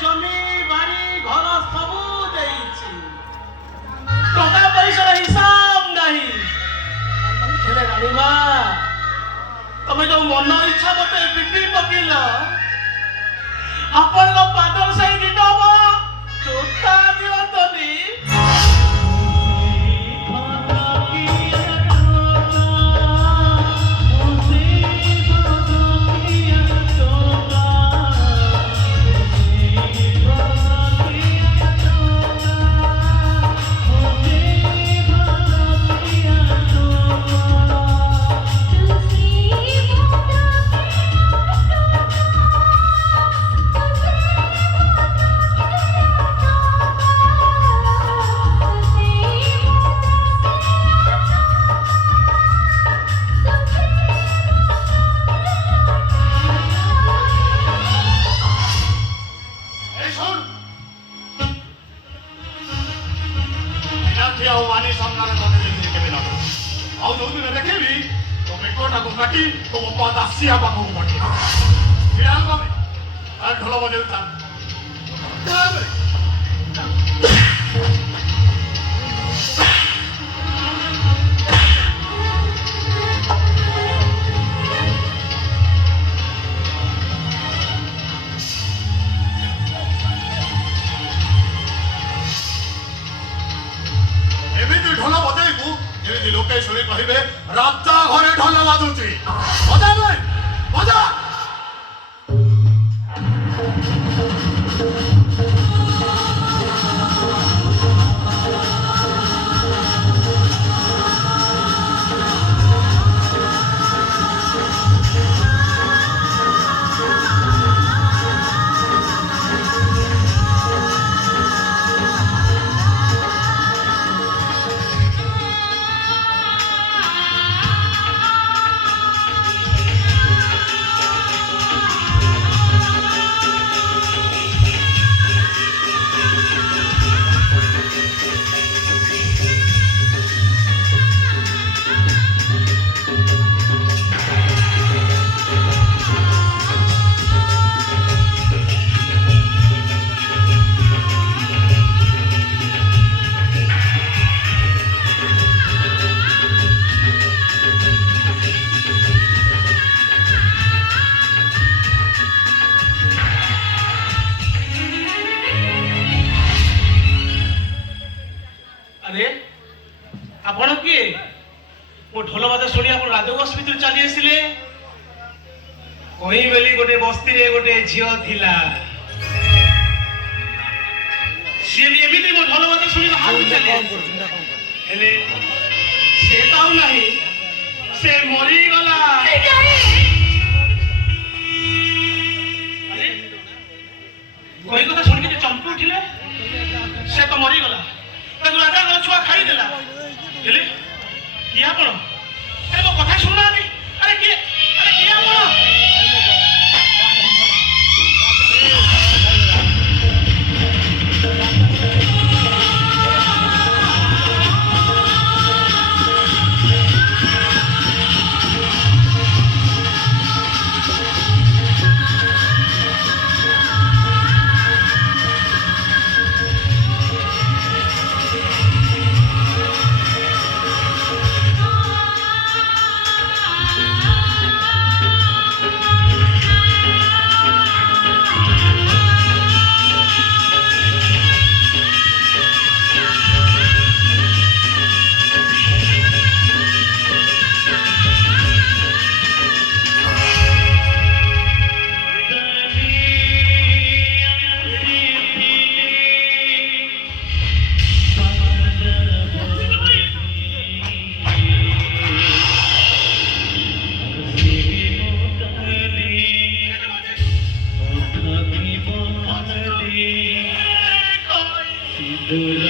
জমি বাড়ি ঘর সবু দেইছি টাকা পয়সার হিসাব নাই ହେଲେ ରାଣୀମା ତମେ ଯୋଉ ମନ ଇଚ୍ଛା ମତେ ବିକ୍ରି ପକେଇଲ ଆପଣଙ୍କ ପାଦ ସେଇ ଦିନ ହବ ଜୋତା ଦିଅନ୍ତନି लोके शुणी कहे राजा घरे ढोल बाजुची बजा बजा बस्ती रे गोटे झियो थिला से भी एमिति मो ढोल बाजा सुनी हाउ चले हेले से ताऊ नाही से मरी गला अरे कोई কথা শুনি যে চম্পু উঠিলে সে তো মরি গলা তাকে রাজা গলা ছুয়া খাই দেলা হেলে কি আপন আরে মো কথা শুনা নি আরে কি আপন दूर